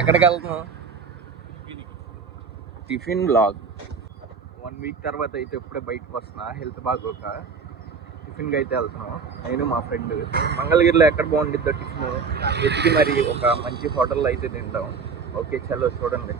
ఎక్కడికి వెళ్తున్నాం? Tiffin blog. 1 week తర్వాత అయితే ఇప్పుడే బయటకు వస్తున్నా, హెల్త్ బాగోక. టిఫిన్కి అయితే వెళ్తున్నాం నేను మా ఫ్రెండ్. మంగళగిరిలో ఎక్కడ బాగుంటుందో టిఫిన్ వెతికి మరి ఒక మంచి హోటల్లో అయితే తింటాం. ఓకే చలో చూడండి.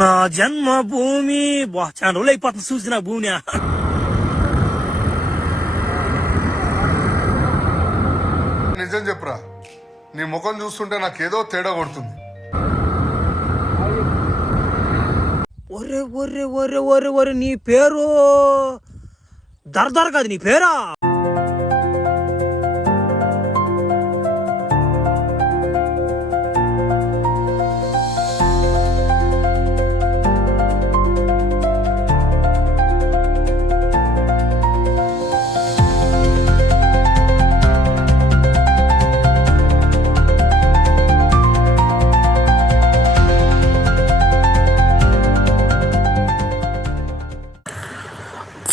నా జన్మభూమి చాలా రోజులు అయిపోతుంది చూసిన భూమిని. నిజం చెప్పురా, నీ ముఖం చూస్తుంటే నాకేదో తేడా కొడుతుంది. ఒరే ఒరే ఒరే ఒరే ఒరే నీ పేరు దర్దర్ కాదు, నీ పేరా?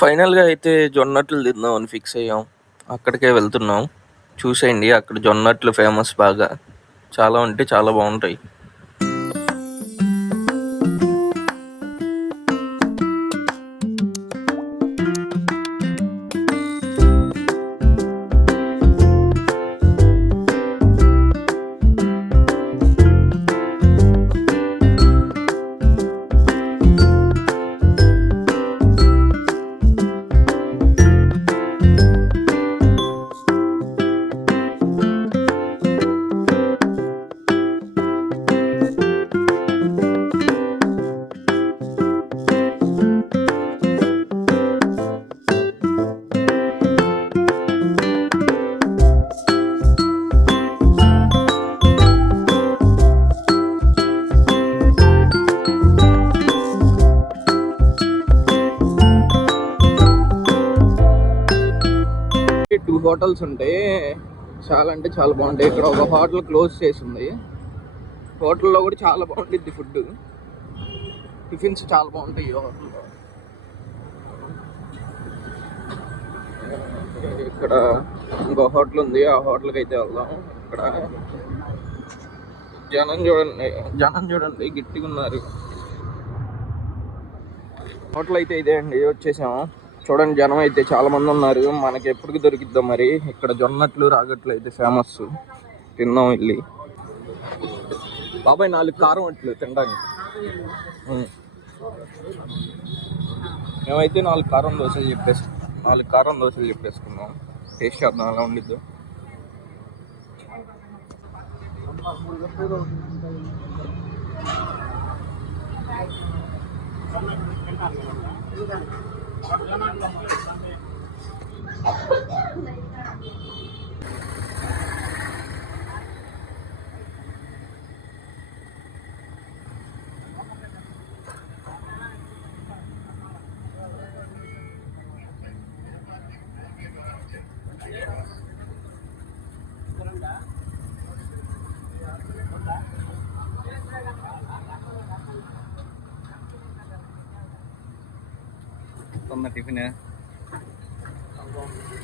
ఫైనల్గా అయితే జొన్నట్లు తిందామని ఫిక్స్ అయ్యాం. అక్కడికే వెళ్తున్నాం. చూసేయండి, అక్కడ జొన్నట్లు ఫేమస్ బాగా. చాలా అంటే చాలా బాగుంటాయి. హోటల్స్ ఉంటాయి, చాలా అంటే చాలా బాగుంటాయి. ఇక్కడ ఒక హోటల్ క్లోజ్ చేసింది. హోటల్లో కూడా చాలా బాగుంటుంది ఫుడ్, టిఫిన్స్ చాలా బాగుంటాయి ఈ హోటల్లో. ఇక్కడ ఇంకో హోటల్ ఉంది, ఆ హోటల్కి అయితే వెళ్దాం. ఇక్కడ జనం చూడండి గట్టిగా ఉన్నారు. హోటల్ అయితే ఇదే అండి, వచ్చేసాము. చూడండి జనం అయితే చాలా మంది ఉన్నారు. మనకి ఎప్పటికి దొరికిద్దాం మరి. ఇక్కడ జొన్నట్లు రాగట్లు అయితే ఫేమస్, తిందాం వెళ్ళి. బాబాయ్ 4 కారం అట్లు తినడానికి. మేమైతే 4 కారం దోశలు చెప్పేసుకున్నాం. టేస్ట్ చేద్దాం ఎలా ఉండిద్దో. టిఫిన్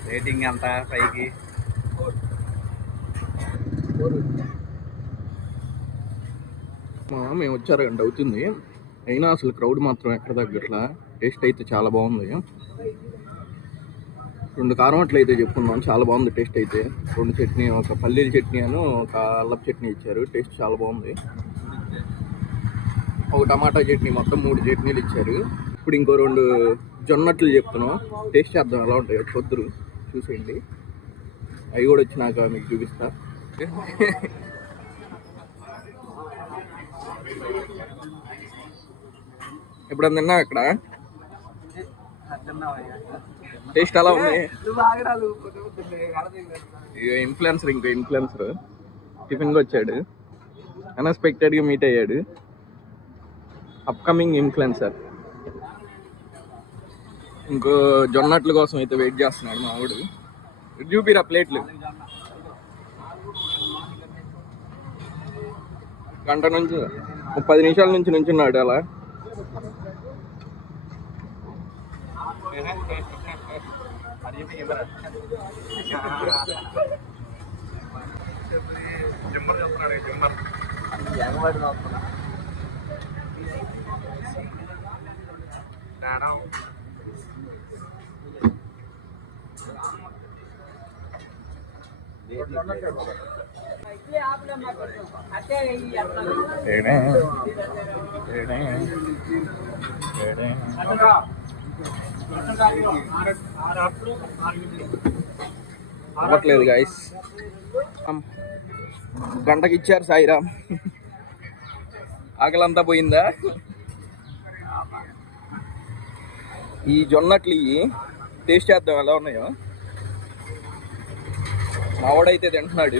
రేటింగ్ ఎంత? 5కి మేము వచ్చారు గంట అవుతుంది, అయినా అసలు క్రౌడ్ మాత్రం ఎక్కడ తగ్గట్లా. టేస్ట్ అయితే చాలా బాగుంది. 2 కారం అట్లు అయితే చెప్పుకున్నాం, చాలా బాగుంది టేస్ట్ అయితే. 2 చట్నీ, ఒక పల్లీల చట్నీ అని ఒక అల్లపు చట్నీ ఇచ్చారు. టేస్ట్ చాలా బాగుంది. ఒక టమాటా చట్నీ, మొత్తం 3 చట్నీలు ఇచ్చారు. ఇప్పుడు ఇంకో 2 జొన్నట్లు చెప్తున్నాం, టేస్ట్ చేద్దాం ఎలా ఉంటాయో. పొద్దురు చూసేయండి, అవి కూడా వచ్చినాక మీకు చూపిస్తా. ఇప్పుడు తిన్నా ఇక్కడ టేస్ట్ ఎలా ఉంది? ఇంకో ఇన్ఫ్లుయెన్సర్ టిఫిన్కి వచ్చాడు, అన్ఎక్స్పెక్టెడ్గా మీట్ అయ్యాడు. Upcoming influencer. ఇంకో జొన్నట్ల కోసం అయితే వెయిట్ చేస్తున్నాడు మా ఆవిడ. చూపిరా ప్లేట్లు. గంట నుంచి 30 నిమిషాల నుంచి నుంచున్నాడు అలా. అవ్వట్లేదు గాయస్. గంటకి ఇచ్చారు సాయిరామ్. ఆకలంతా పోయిందా? ఈ జొన్నట్లు ఇవి టేస్ట్ చేద్దాం ఎలా ఉన్నాయో. మావాడైతే తింటున్నాడు.